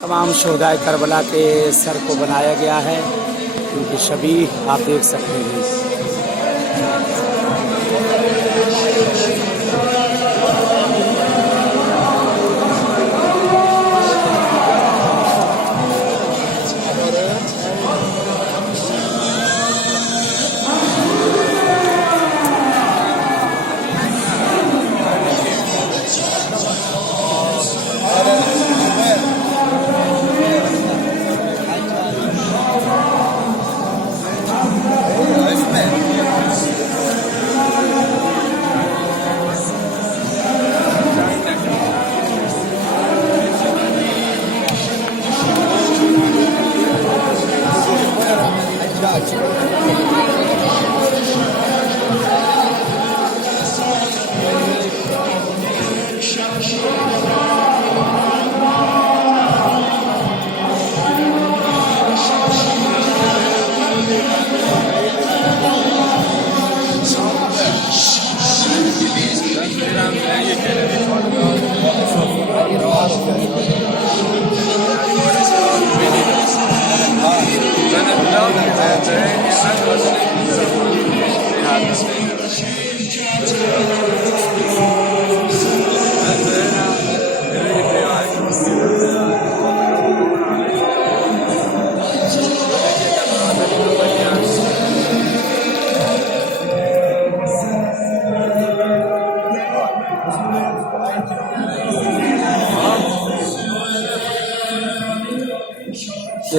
तमाम शोहदाए करबला के सर को बनाया गया है, उनकी शबीह आप देख सकते हैं।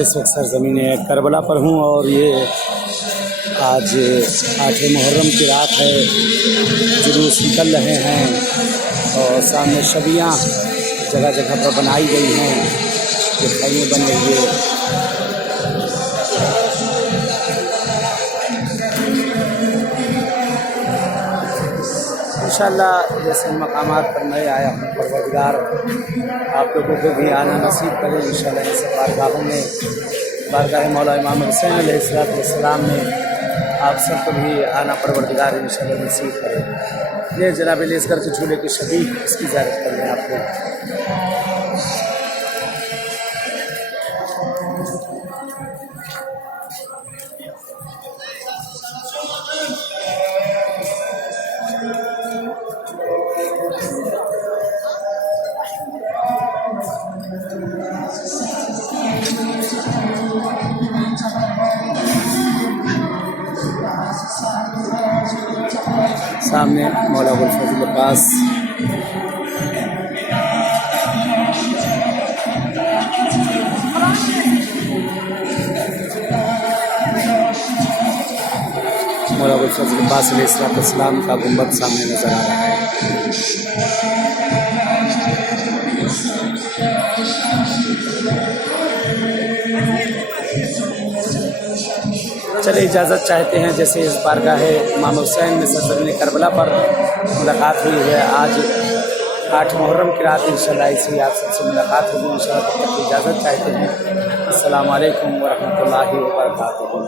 इस वक्त सरज़मीन करबला पर हूँ और ये आज 8 मुहर्रम की रात है। जुलूस निकल रहे हैं और सामने शबियाँ जगह जगह पर बनाई गई हैं, खैमे बन रही है। इंशाअल्लाह जैसे मकामात पर मैं आया हूँ, परवरदिगार आप लोगों को भी आना नसीब करे। इंशाअल्लाह इस बारगाहों में, बारगाह मौला इमाम हुसैन अलैहिस्सलाम में आप सबको भी आना परवरदिगार इंशाअल्लाह नसीब करे। ये जनाब लेस्कर के झूले की शबीह, इसकी ज़ियारत कर लें आपको। सामने मौला अबुल फजल अब्बास मौला अबुल फजल अब्बास अलैहिस्सलाम का गुंबद सामने नजर आ रहा है। चले इजाज़त चाहते हैं, जैसे इस बारगाह इमाम हुसैन में सरज़मीन करबला पर मुलाकात हुई है। आज 8 मुहर्रम की रात इंशाअल्लाह इसी आप सबसे मुलाकात होगी इंशाअल्लाह। तब तक इजाज़त चाहते हैं। अस्सलामु अलैकुम व रहमतुल्लाहि व बरकातुहू।